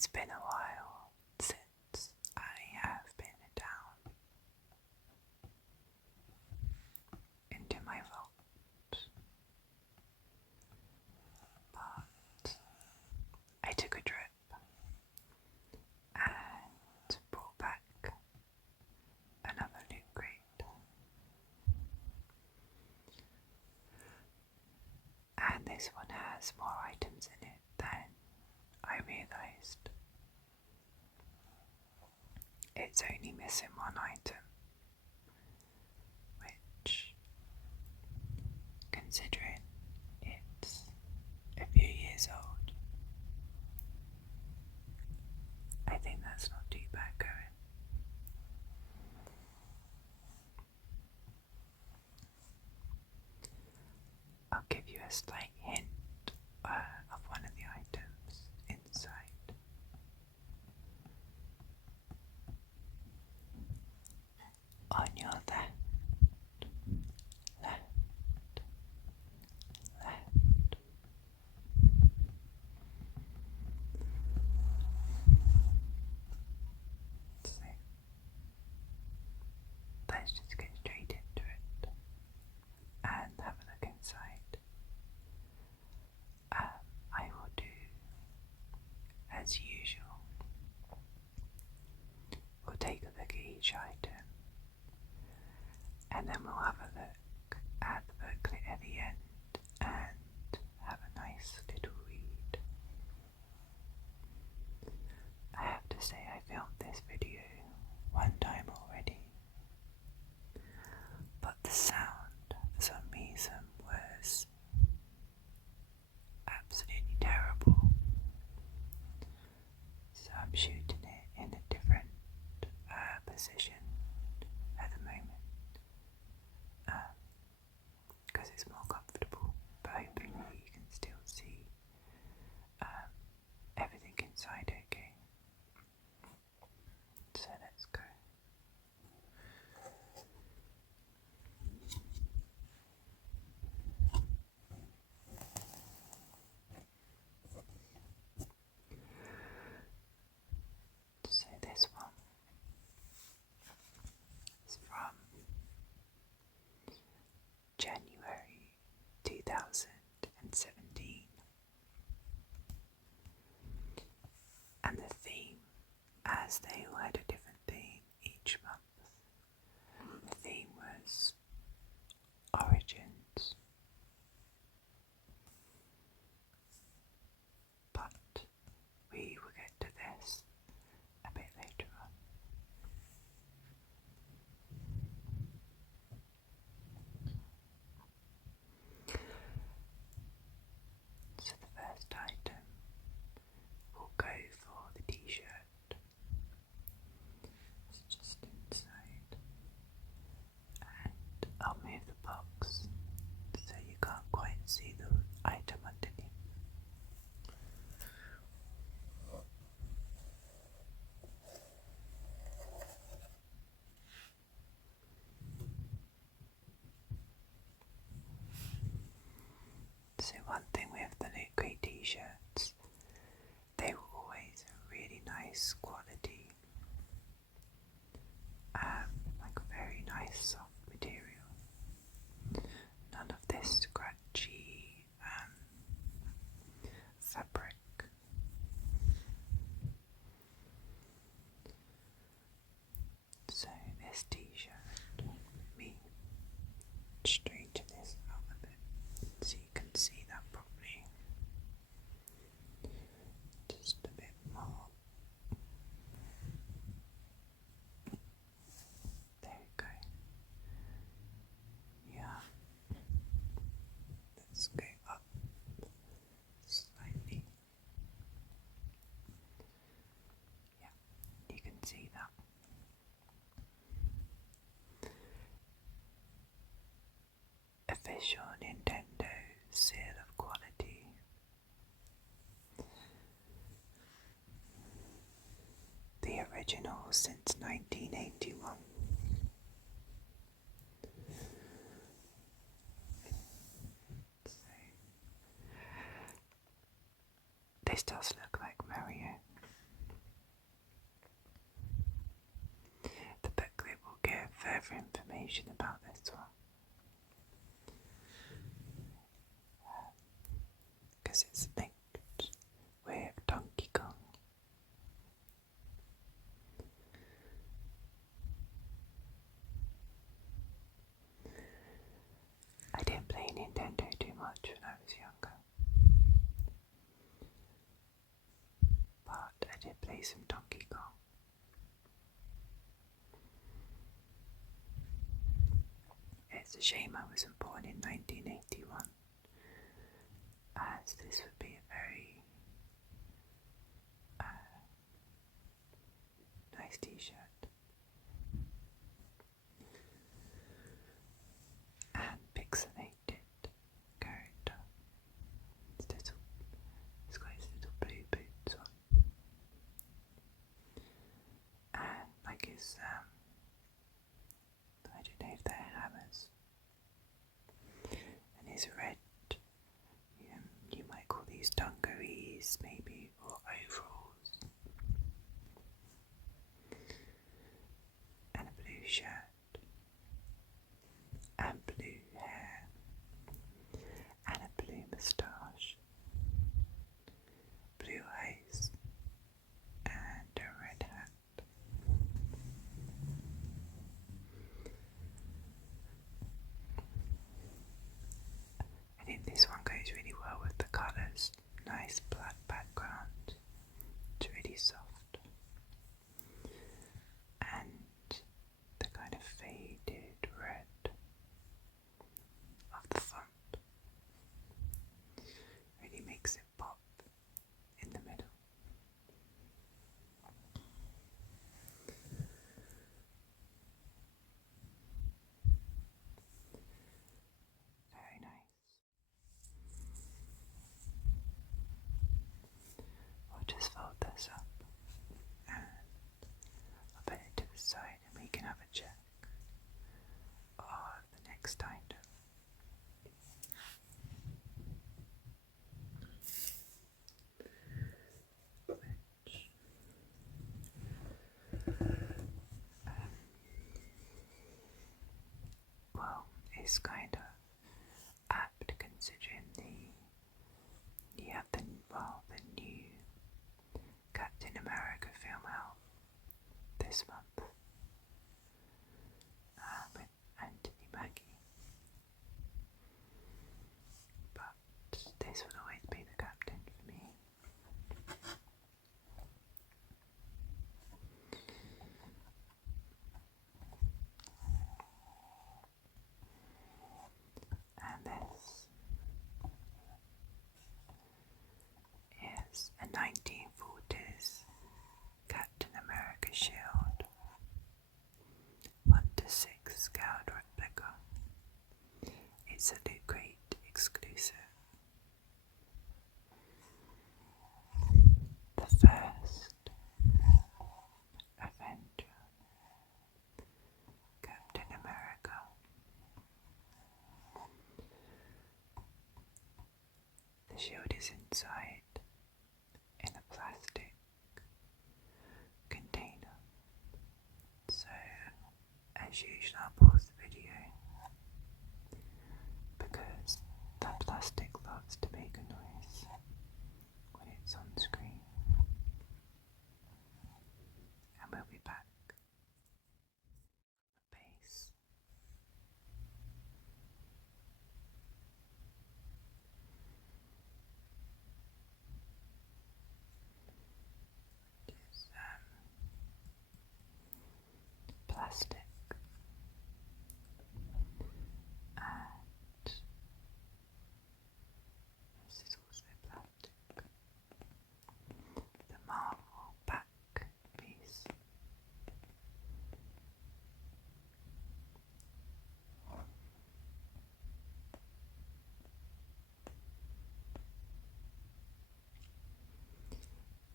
It's been a while since I have been down into my vault, but I took a trip and brought back another loot crate, and this one has more items in it than I realised. It's only missing one item, which, considering it's a few years old, I think that's not too bad going. I'll give you a slight hint of one of the items inside. On your left, so let's just get straight into it and have a look inside. I will do as usual. We'll take a look at each item, and then we'll have a look at the booklet at the end and have a nice little read. I have to say I filmed this video one time already, but the sound for some reason was absolutely terrible, so I'm shooting it in a different position at the moment because it's more comfortable, but hopefully you can still see everything inside okay. So let's go. So this one is from January 2017, and the theme, as they all had a different theme each month, the theme was origins, but we will get to this a bit later on. So the first item will go for the t-shirt. It's just inside, and I'll move the box so you can't quite see the item underneath. So one thing with the Lootcrate t-shirts, they were always really nice quality, like a very nice soft material. None of this scratchy fabric. So this t-shirt, let me straighten this out a bit so you can see that properly. Just a bit more. There we go. Yeah. Let's go up slightly. Yeah, you can see that. Official Nintendo seal of quality. The original since 1981. So, this does look like Mario. extra information about this one. Because it's linked with Donkey Kong. I didn't play Nintendo too much when I was younger, but I did play some Donkey Kong. It's a shame I wasn't born in 1981, as this would be a very nice t-shirt. And pixelated character. It's got his little blue boots on. And like his, I don't know if they're hammers. And his red, you might call these dungarees maybe, or overalls. And a blue shirt. And blue hair. And a blue moustache. Blue eyes. And a red hat. I think this one goes really well with the colours. Nice black background. It's really soft. And the kind of faded red of the font really makes it pop in the middle. Very nice. We'll just fold this up and I'll put it to the side and we can have a check of the next item. Which well, it's kind of apt considering the new Captain America film out this month with Anthony Mackie. But this will always be the Captain for me. And this is a 1940s Captain America shield, 1:6 scaled replica. It's a Lootcrate exclusive. The first Avenger, Captain America. The shield is inside in a plastic container. So, as usual, I'll pause the video because that plastic loves to make a noise when it's on screen. And we'll be back. Base. It's plastic. And this is also plastic. The Marvel back piece.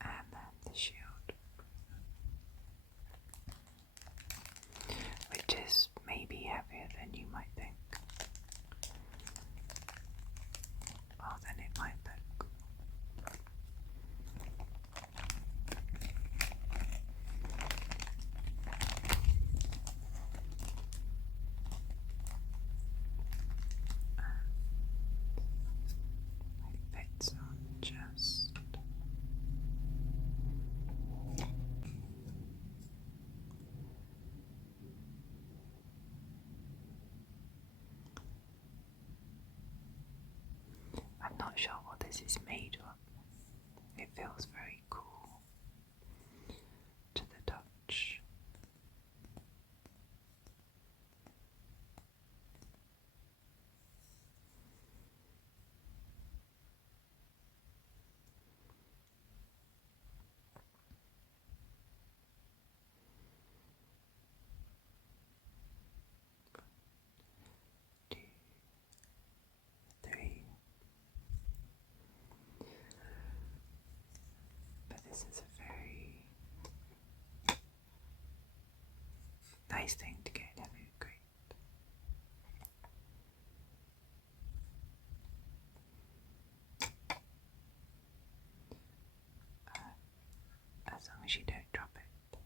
And then the shield. not sure what this is made of. It feels very cool to the touch. But this is a very nice thing to get in a Lootcrate. As long as you don't drop it.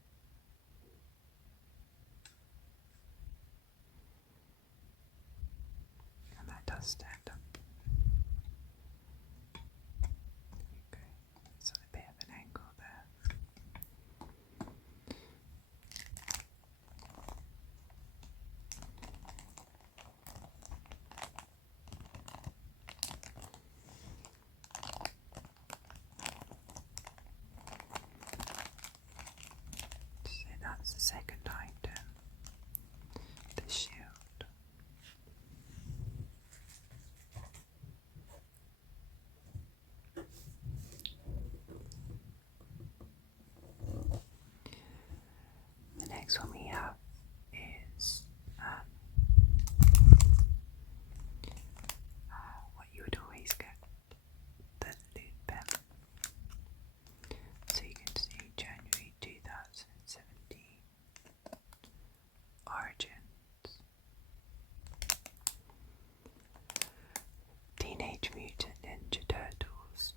And that does stand up. Okay, it's on a bit of an angle there. So that's the second item, the shield. The next one we have is what you would always get, the loot pen. So you can see January 2017, Origins, Teenage Mutant Ninja Turtles.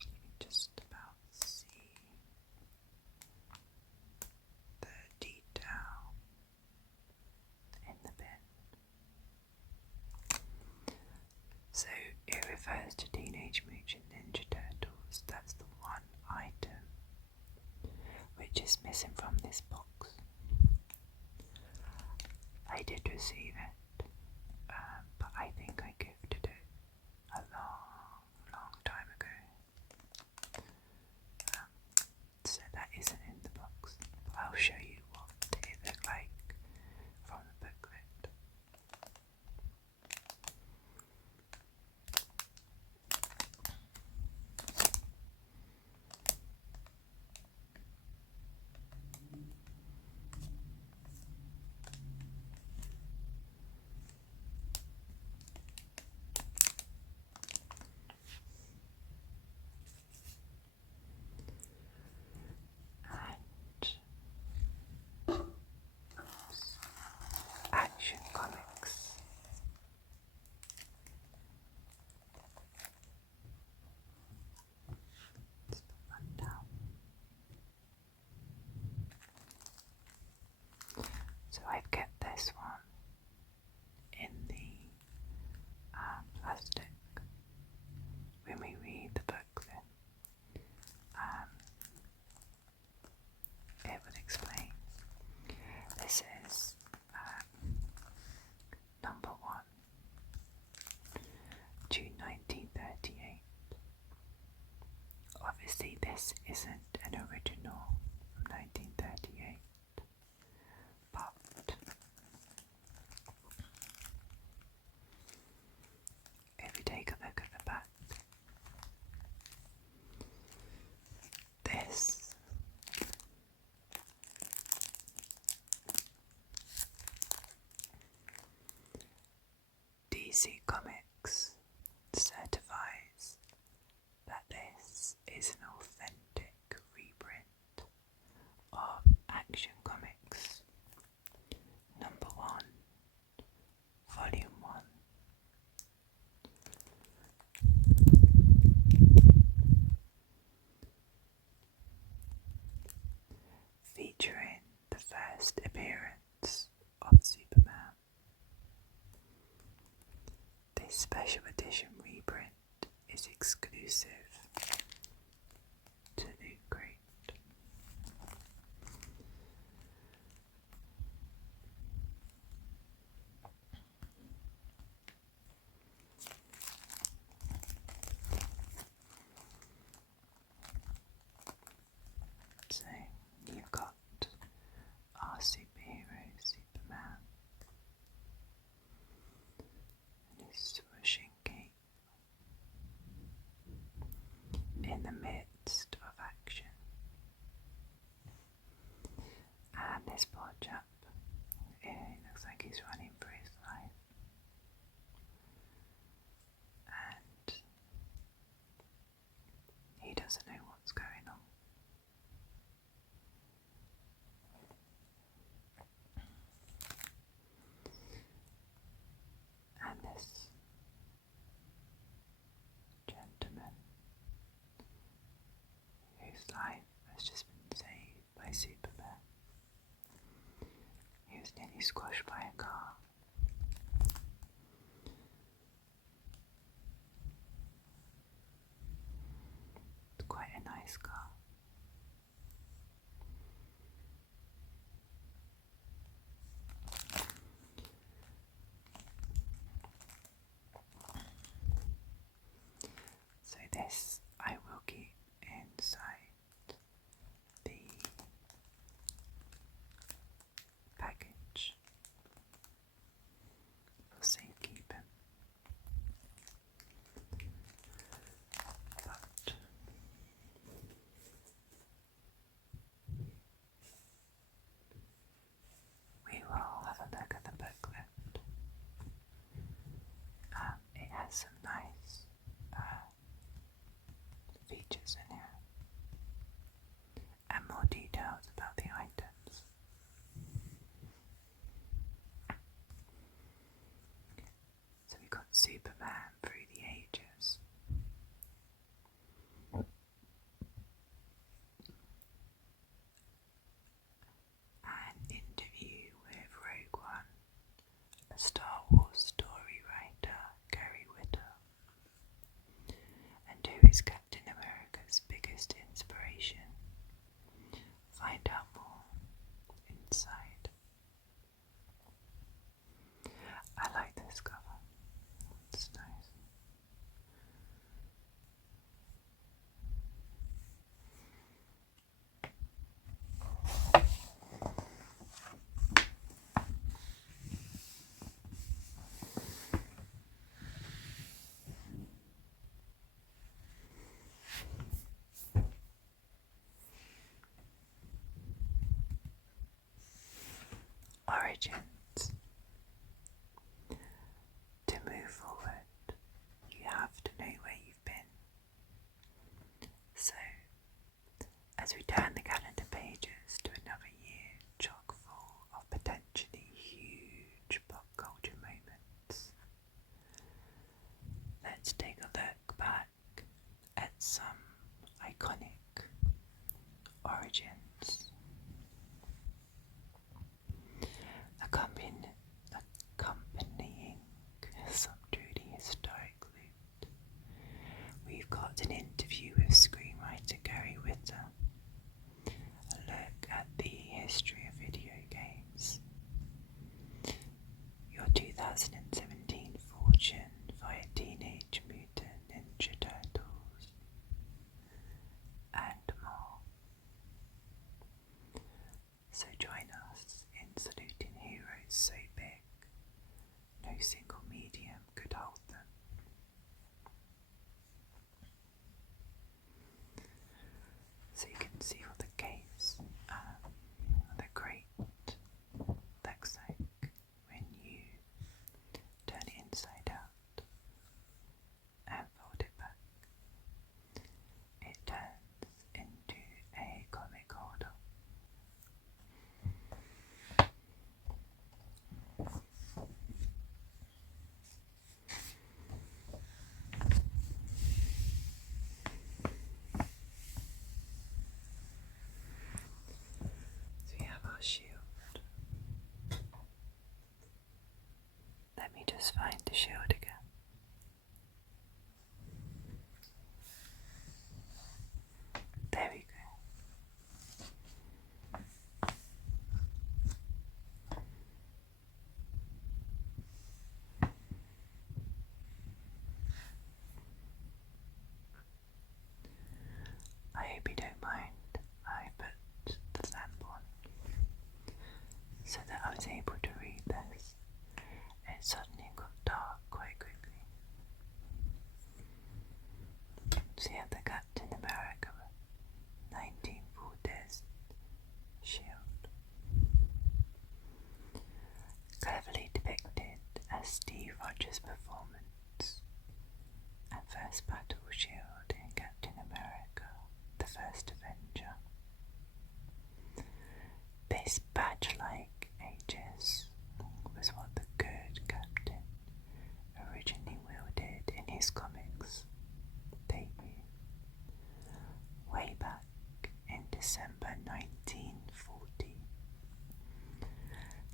You can just about see the detail in the bin. So it refers to Teenage Mutant Ninja Turtles. That's the one item which is missing from this box. I did receive it, but I think I gifted it a long time ago. So that isn't in the box. But I'll show you what it looked like from the booklet. Action Comics. Let's put that down. So I've kept this one in the plastic. When we read the booklet, it would explain. This is number 1, June 1938. Obviously this isn't an original from 1938, but if you take a look at the back, this DC Comics certifies that this is an authentic reprint of Action Comics number 1, volume 1. Featuring the first appearance of Superman. This special edition reprint is exclusive to Lootcrate. This poor chap, it looks like he's running for his life, and he doesn't know what's going on. And this gentleman whose life has just been saved by Superman. He was nearly squashed by a car. It's quite a nice car. So this I will keep inside the package for safekeeping. But we will have a look at the booklet. It has some nice features in here and more details about the items. So we got Superman through the ages. An interview with Rogue One, a Star Wars story writer, Gary Whitta, and who is Captain America's biggest inspiration. Find out more inside. I like this cover. It's nice. Origins. To move forward, you have to know where you've been. So, as we turn the calendar pages to another year chock full of potentially huge pop culture moments, let's take a look back at some iconic origins. Accompanying some truly historic loot, we've got an interview with screenwriter Gary Whitta, a look at the history of video games, your 2017 fortune via Teenage Mutant Ninja Turtles, and more. So join us in saluting heroes so big no single medium could hold them. So you can see all the caves, the great looks like when you turn it inside out and fold it back, it turns into a comic holder. So we have our shield. Let me just find the shield again. There we go. I hope you don't mind. I put the lamp on so that I was able to read this. It suddenly got dark quite quickly. Avengers performance and first battle shield in Captain America, the First Avenger. This badge-like HS was what the good Captain originally wielded in his comics debut, way back in December 1940.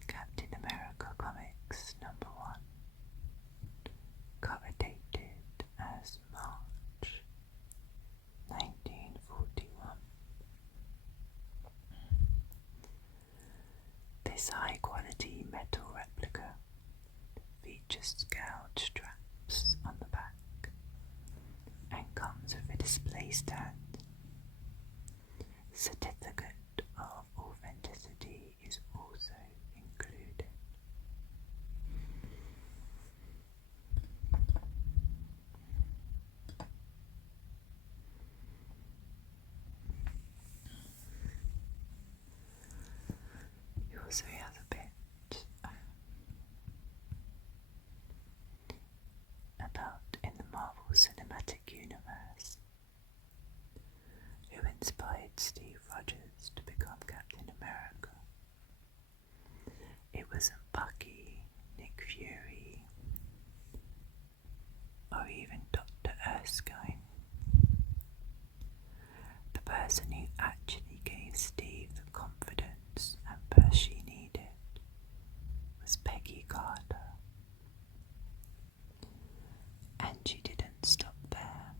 Captain America Comics #1, cover dated as March 1941. This high quality metal replica features scaled straps on the back and comes with a display stand. Certificate of authenticity is also included. You also have a bit about in the Marvel Cinematic Universe who inspired Steve Rogers to become Captain America. It wasn't Bucky, Nick Fury, or even Dr. Erskine. The person who actually gave Steve the confidence and push he needed was Peggy Carter. And she didn't stop there.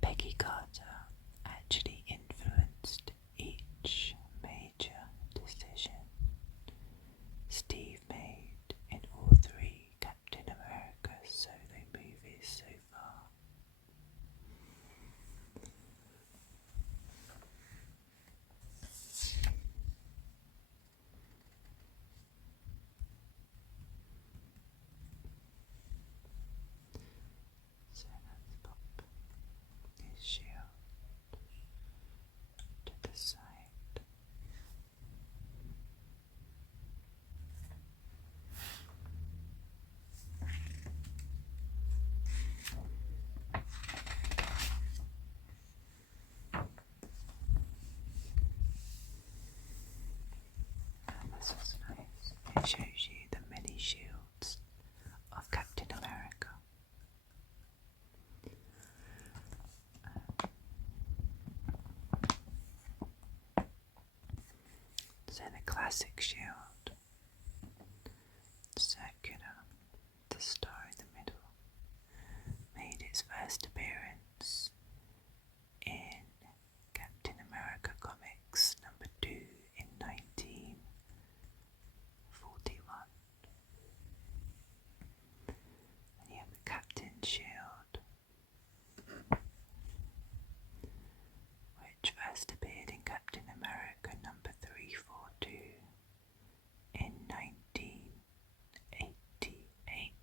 Peggy Carter actually influenced each major decision Steve made in all 3 Captain America solo movies so far. So let's pop his shield to the side. And this is nice. It shows you the many shields of Captain America. So the classic shield, circular, the star in the middle, made its first appearance in Captain America Comics #2 in 1941. And you have the Captain Shield, which first appeared in Captain America #342 in 1988.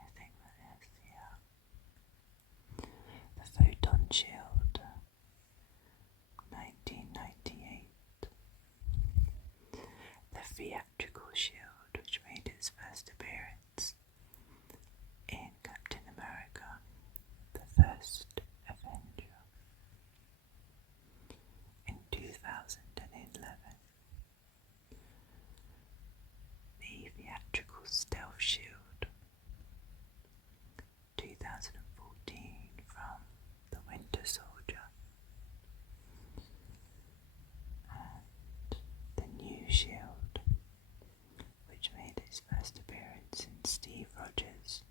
I think that is, yeah. The Photon Shield, 1998. The Theatrical Shield, which made its first appearance in Captain America, the First Avenger, in 2011. The Theatrical Stealth Shield, 2014, from the Winter Soldier. And the New Shield, which made its first appearance in Steve Rogers'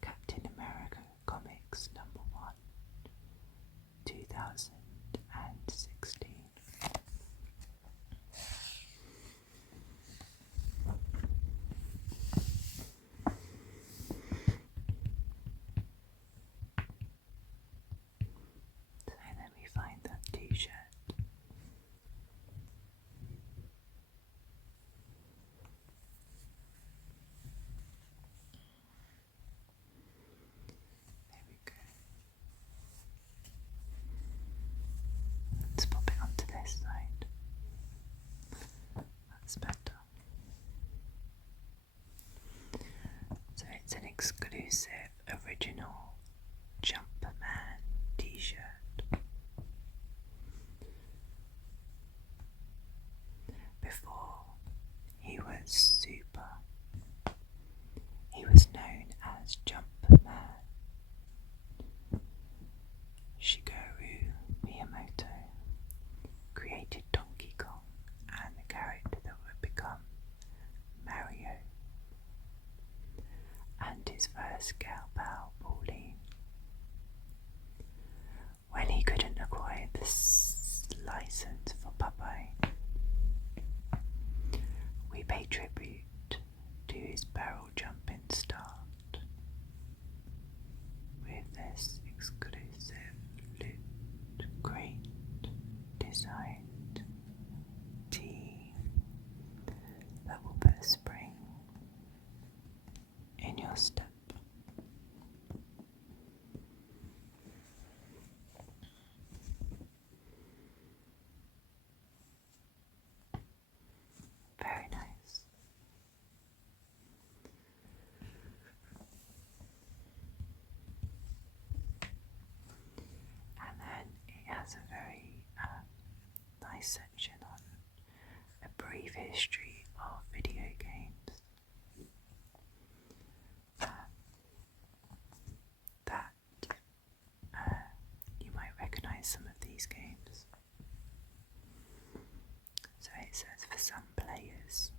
Captain America Comics #1, 2016. reasons for Popeye. We pay tribute to his barrel jumping start with this exclusive Lootcrate designed tee that will put a spring in your step. Very nice. And then it has a very nice section on a brief history of video games. That you might recognise some of these games. So it says, for some players,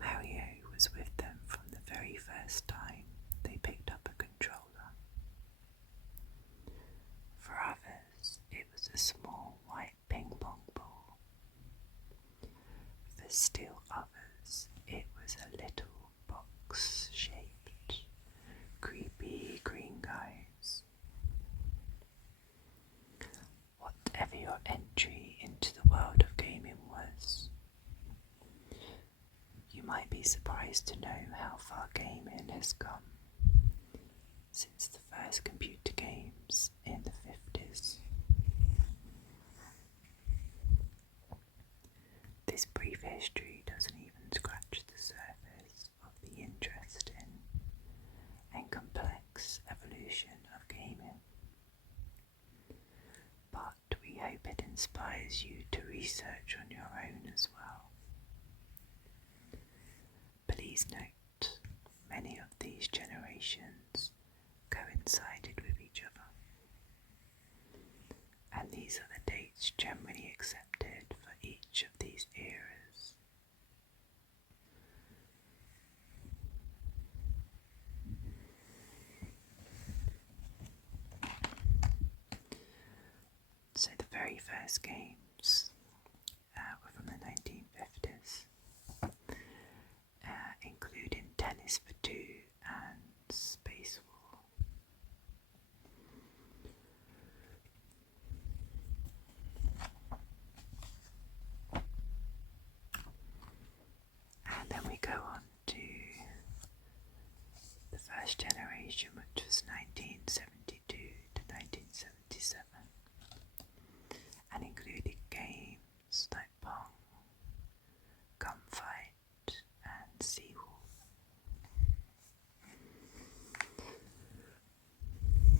Mario was with them from the very first time they picked up a controller. For others, it was a small white ping pong ball. For still others, it was a little box-shaped, creepy green guys. Whatever your entry into the world of gaming was, you might be surprised to know how far gaming has come since the first computer games in the 50s. This brief history doesn't even scratch the surface of the interesting and complex evolution of gaming. But we hope it inspires you to research on your own as well. Please note, many of these generations coincided with each other, and these are the dates generally accepted for each of these eras. So the very first games were from the 1950s, including Tennis for Two and Space War. And then we go on to the first generation, which was 1972 to 1977, and included games like Pong, Gunfight, and Seawolf.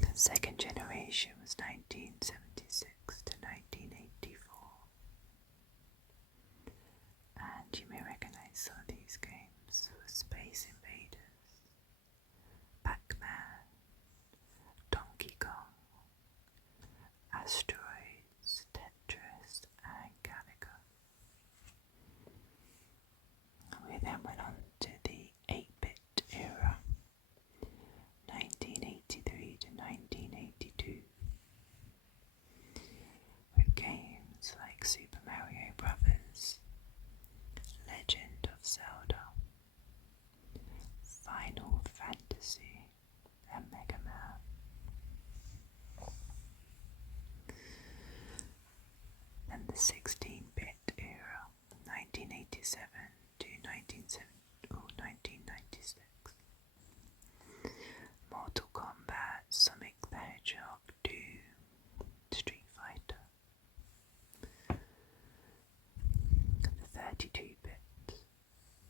The second generation was 1976 to 1984, and you may recognise some of these games for Space Invaders, Pac-Man, Donkey Kong, Asteroids, Tetris, and Galaga. We then went on to the 8-bit era, 1983 to 1982, with games like Super Mario Brothers, Legend of Zelda, Final Fantasy, and Mega Man. Then the 16-bit era, 1987 to 1996. Mortal Kombat, Sonic the Hedgehog, Doom, Street Fighter. The 32-bit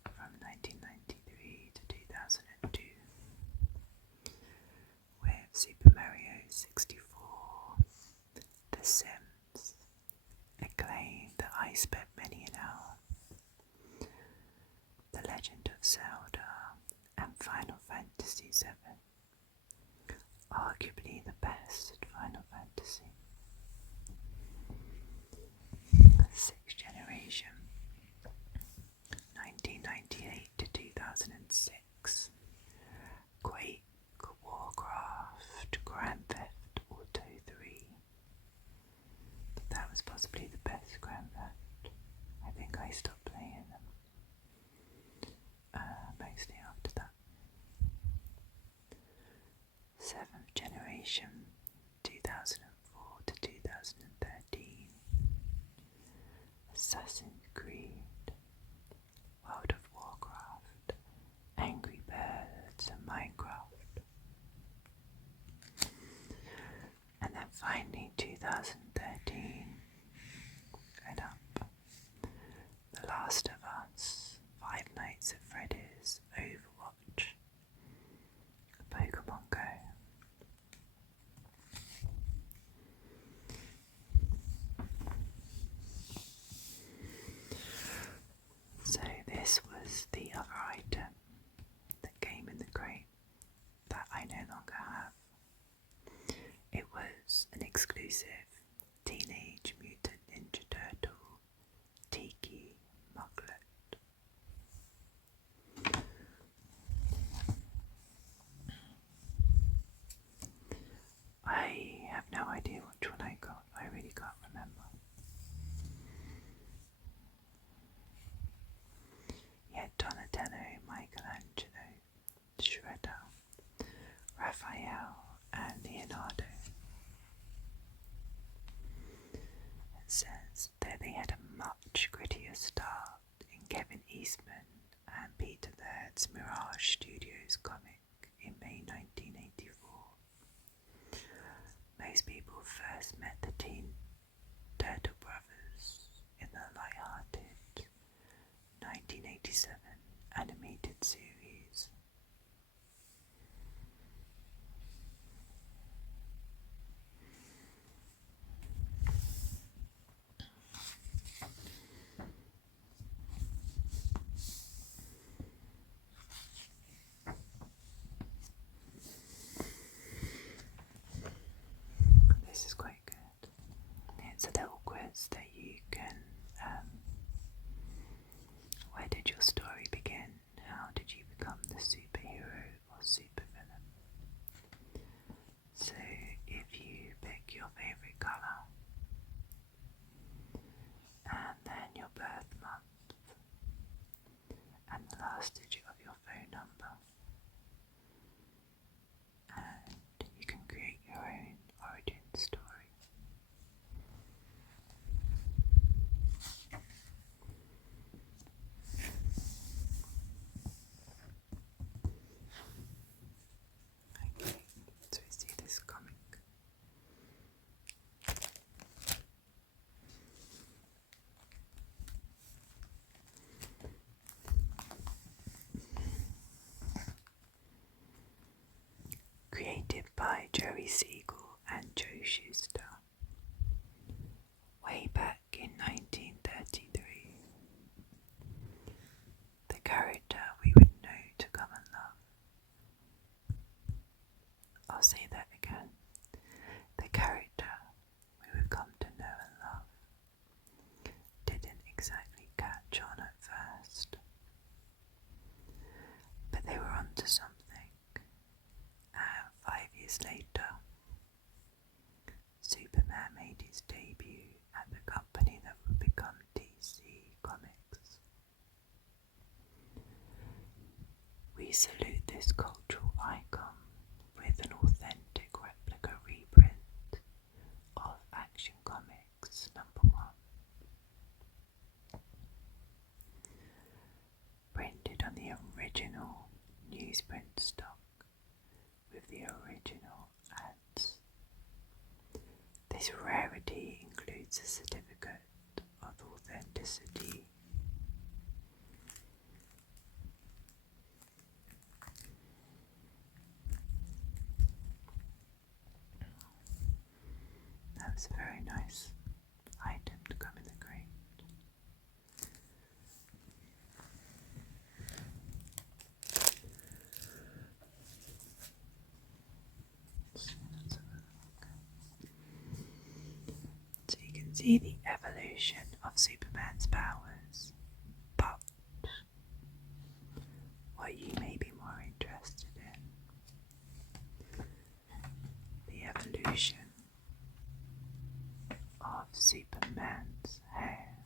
from 1993 to 2002, with Super Mario 64, The Sims, Acclaim, that I spent many an hour, The Legend of Zelda, and Final Fantasy VII. Arguably the best Final Fantasy. Sixth generation, 1998 to 2006. Quake, Warcraft, Grand Theft Auto 3. That was possibly Assassin's Creed, World of Warcraft, Angry Birds and Minecraft. And then finally 2013, read up The Last of Us, Five Nights at Freddy's, Overwatch, Pokemon Go. So this was the other item that came in the crate that I no longer have. It was an exclusive Teenage Mutant Ninja Turtle Tiki Booklet. I have no idea which one I got. I really can't remember. He had Donatello, Michelangelo, Shredder, Raphael and Leonardo. It says that they had a much grittier start in Kevin Eastman and Peter Laird's Mirage Studios comic in May 1984. Most people first met the Teen Turtle Brothers in the light-hearted 1987 animated series. This is quite good. It's a little quiz that you can, where did your story begin? How did you become the superhero or supervillain? So if you pick your favourite colour, and then your birth month, and the last digit of your phone number, and you can create your own origin story. Okay, so we see this comic. Created by Joey Siegel and Joe Shuster. Way back in 1933. The character we would know to come and love. I'll say that again. The character we would come to know and love didn't exactly catch on at first. But they were onto something. 5 years later, Superman made his debut at the company that would become DC Comics. We salute this cultural icon with an authentic replica reprint of Action Comics #1. Printed on the original newsprint stock with the original ads. This rarity includes a certificate of authenticity. That was a very nice item to come in the crate. So you can see the evolution of Superman's powers, but what you may be more interested in, the evolution of Superman's hair.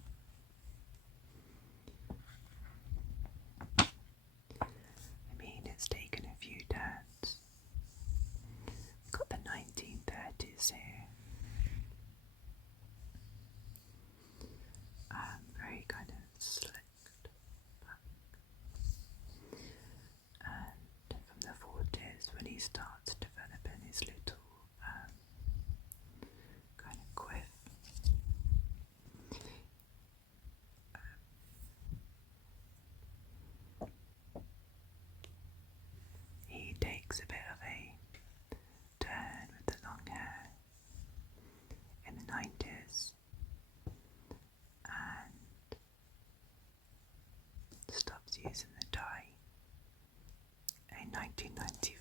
I mean, it's taken a few turns. We've got the 1930s here. starts developing his little kind of quiff. He takes a bit of a turn with the long hair in the 90s and stops using the dye in 1994.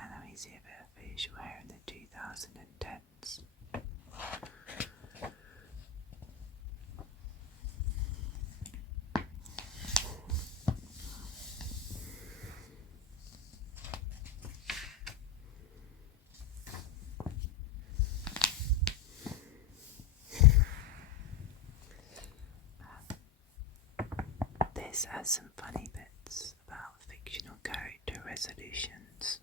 And then we see a bit of facial hair in the 2010s. This has some funny bits about fictional character resolutions.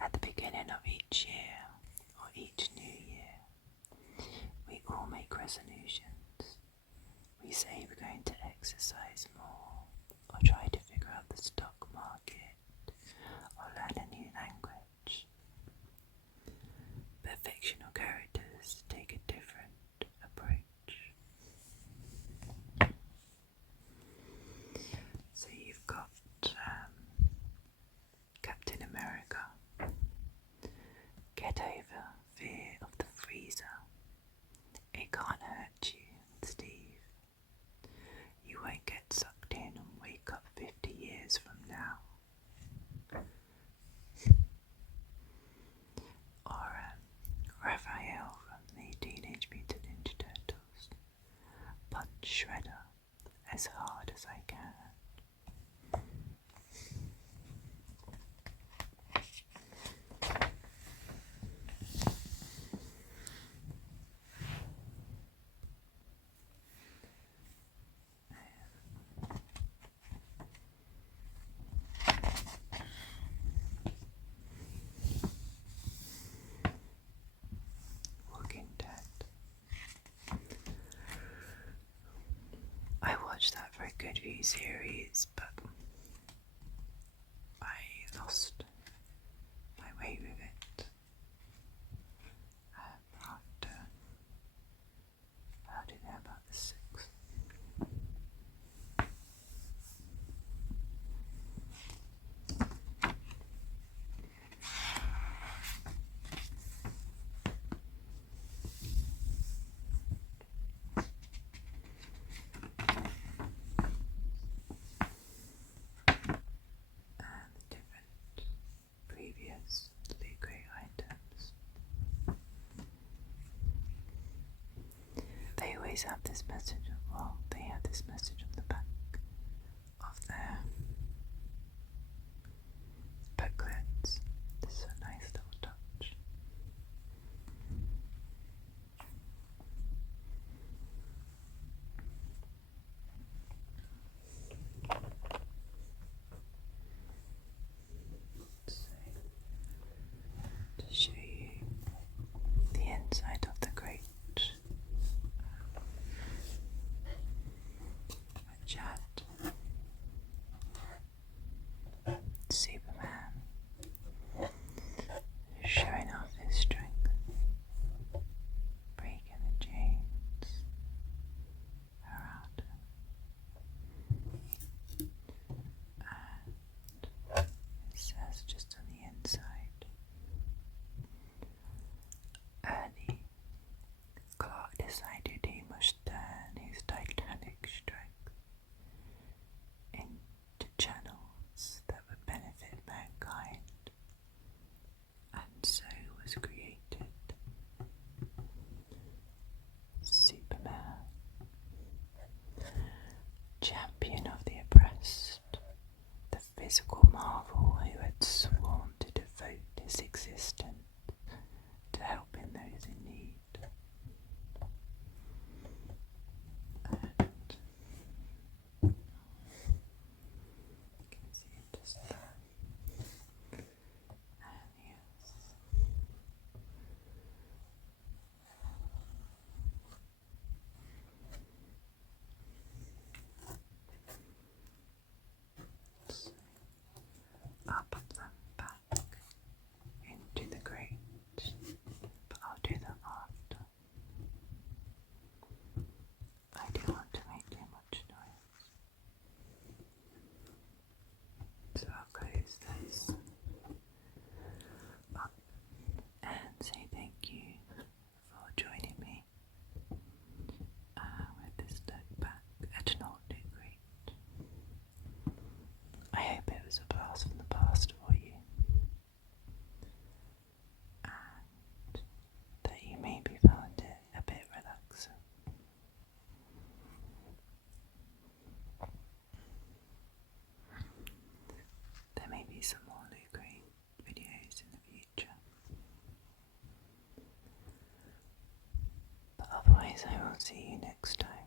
At the beginning of each year, or each new year, we all make resolutions. We say we're going to exercise more, or try to figure out the stock market, or learn a new language. But fictional characters take a different approach. So you've got Captain America. Get over fear of the freezer. It can't hurt you, Steve. You won't get sucked in and wake up 50 years from now. Or Raphael from the Teenage Mutant Ninja Turtles. Punch Shredder as hard as I can. I watched that for a good few series, but I lost my way with it after I didn't know about the 6th. Previous Lootcrate items. They always have this message, they have this message on the back of their booklets. This is a nice little touch. To show you the inside of the crate, which had guys, I will see you next time.